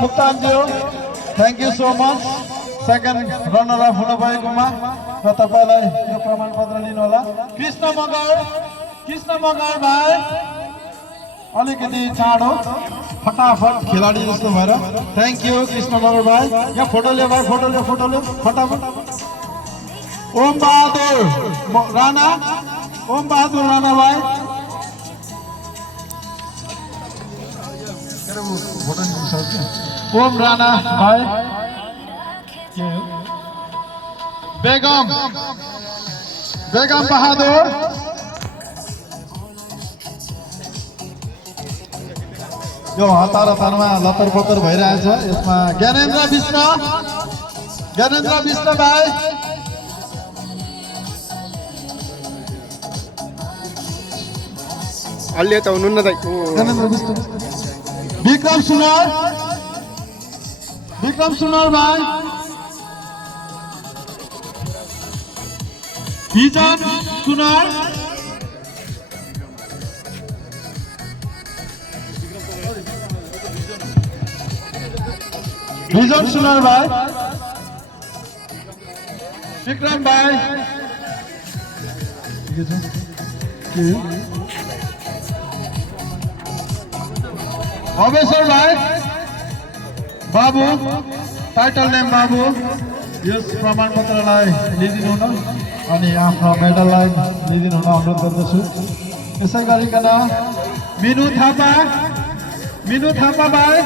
मुक्तानज्यू thank you so much second runner up हुनुभएकोमा र तपाईँलाई यो प्रमाणपत्र लिनुहोला। कृष्ण मगर भाइ अलिकति चाँडो फटाफट खेलाडी जस्तो भएर थ्याङ्क यू कृष्ण मगर भाइ। यहाँ फोटो लियो भाइ, फोटो लियो फटाफट। ओम बहादुर राणा भाइ ओम राणा भाइ। बेगम बहादुर यो हतारमा लतर पतर भइरहेछ। यसमा ज्ञानेन्द्र विष्ण भाइ अलि त हुनुहुन्न दाइ। विक्रम सुनार भाइ हिजन सुनार भाइ विक्रम भाइ अवेश्वर भाइ बाबु टाइटल नेम बाबु यस प्रमाणपत्रलाई लिदिनु हुन अनि आफ्नो मेडललाई लिदिनु हुन अनुरोध गर्दछु। त्यसै गरिकन मिनु थापा भाइ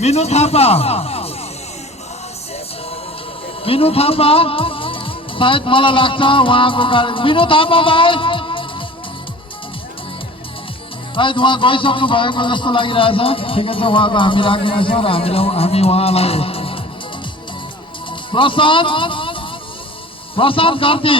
मिनु थापा सायद मलाई लाग्छ उहाँको कारण मिनु थापा भाइ सायद उहाँ गइसक्नु भएको जस्तो लागिरहेछ। ठिकै छ, उहाँको हामी राखिदिनेछौँ र हामी उहाँलाई प्रशान्त कार्ती